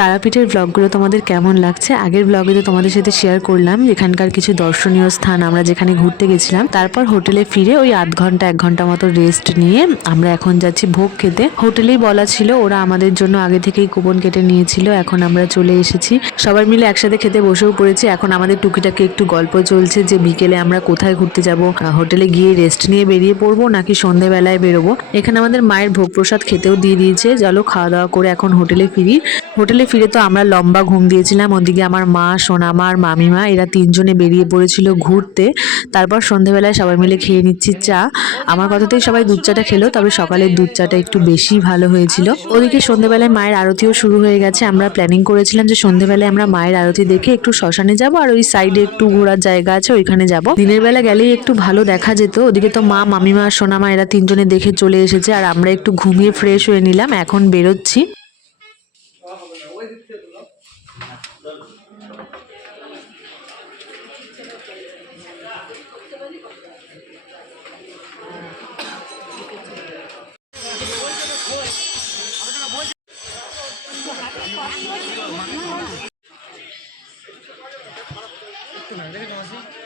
তারাপীঠের ব্লগগুলো তোমাদের কেমন লাগছে? আগের ব্লগে তো তোমাদের সাথে শেয়ার করলাম এখানকার কিছু দর্শনীয় স্থান আমরা যেখানে ঘুরতে গেছিলাম। তারপর হোটেলে ফিরে ওই আধ ঘণ্টা, এক ঘণ্টা মতো রেস্ট নিয়ে আমরা এখন যাচ্ছি ভোগ খেতে। হোটেলেই বলা ছিল, ওরা আমাদের জন্য আগে থেকেই কুপন কেটে নিয়েছিল, এখন আমরা চলে এসেছি। সবাই মিলে একসাথে খেতে বসেও পড়েছি, এখন আমাদের টুকিটাকে একটু গল্প চলছে যে বিকেলে আমরা কোথায় ঘুরতে যাব হোটেলে গিয়ে রেস্ট নিয়ে বেরিয়ে পড়ব নাকি সন্ধেবেলায় বেরোবো? এখানে আমাদের মায়ের ভোগ প্রসাদ খেতেও দিয়ে দিয়েছে, চলো খাওয়া দাওয়া করে এখন হোটেলে ফিরি। হোটেলে ফিরে তো আমরা লম্বা ঘুম দিয়েছিলাম। ওদিকে আমার মা সোনামার মামিমা এরা তিনজনে বেরিয়ে পড়েছিল ঘুরতে। তারপর সন্ধেবেলায় সবাই মিলে খেয়ে নিচ্ছি চা। আমার কথাতেই সবাই দুধ চাটা খেলো, তবে সকালের দুধ চাটা একটু বেশি ভালো হয়েছিল। ওদিকে সন্ধেবেলায় মায়ের আরতিও শুরু হয়ে গেছে। আমরা প্ল্যানিং করেছিলাম যে সন্ধেবেলায় আমরা মায়ের আরতি দেখে একটু শ্মশানে যাব আর ওই সাইডে একটু ঘোরার জায়গা আছে, ওইখানে যাব। দিনের বেলা গেলেই একটু ভালো দেখা যেত। ওদিকে তো মা, মামিমা সোনামা এরা তিনজনে দেখে চলে এসেছে। আর আমরা একটু ঘুমিয়ে ফ্রেশ হয়ে নিলাম। এখন বেরোচ্ছি। 안 되는 거 같아?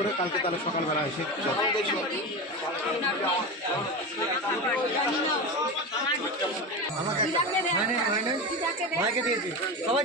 করে কালকে তাহলে সকালবেলা এসে দিয়েছি। সবাই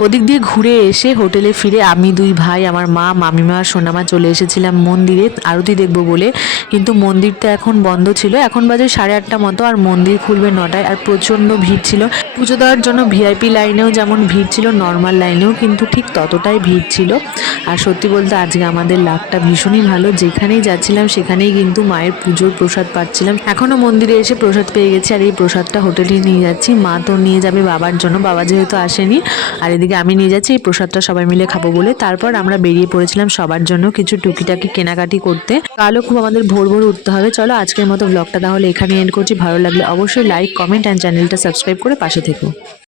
ওদিক দিয়ে ঘুরে এসে হোটেলে ফিরে আমি দুই ভাই, আমার মা, মামিমা, সোনামা চলে এসেছিলাম মন্দিরে। আরতি দেখব বলে। কিন্তু মন্দিরটা এখন বন্ধ ছিল। এখন বাজে সাড়ে আটটা মতো আর মন্দির খুলবে নটায়। আর প্রচণ্ড ভিড় ছিল। পুজো দেওয়ার জন্য ভিআইপি লাইনেও যেমন ভিড় ছিল নর্মাল লাইনেও কিন্তু ঠিক ততটাই ভিড় ছিল। আর সত্যি বলতে আজকে আমাদের লাভটা ভীষণই ভালো। যেখানেই যাচ্ছিলাম সেখানেই কিন্তু মায়ের পুজোর প্রসাদ পাচ্ছিলাম। এখনও মন্দিরে এসে প্রসাদ পেয়ে গেছি আর এই প্রসাদটা হোটেলে নিয়ে যাচ্ছি। মা তো নিয়ে যাবে বাবার জন্য, বাবা যেহেতু আসেনি। আর এদিকে আমি নিয়ে যাচ্ছি, এই প্রসাদটা সবাই মিলে খাব বলে। তারপর আমরা বেরিয়ে পড়েছিলাম সবার জন্য কিছু টুকিটাকি কেনাকাটি করতে। কালও খুব আমাদের ভোর ভোর উঠতে হবে। চলো আজকের মতো ব্লগটা তাহলে এখানে এন্ড করছি। ভালো লাগলে অবশ্যই লাইক কমেন্ট অ্যান্ড চ্যানেলটা সাবস্ক্রাইব করে পাশে থেকো।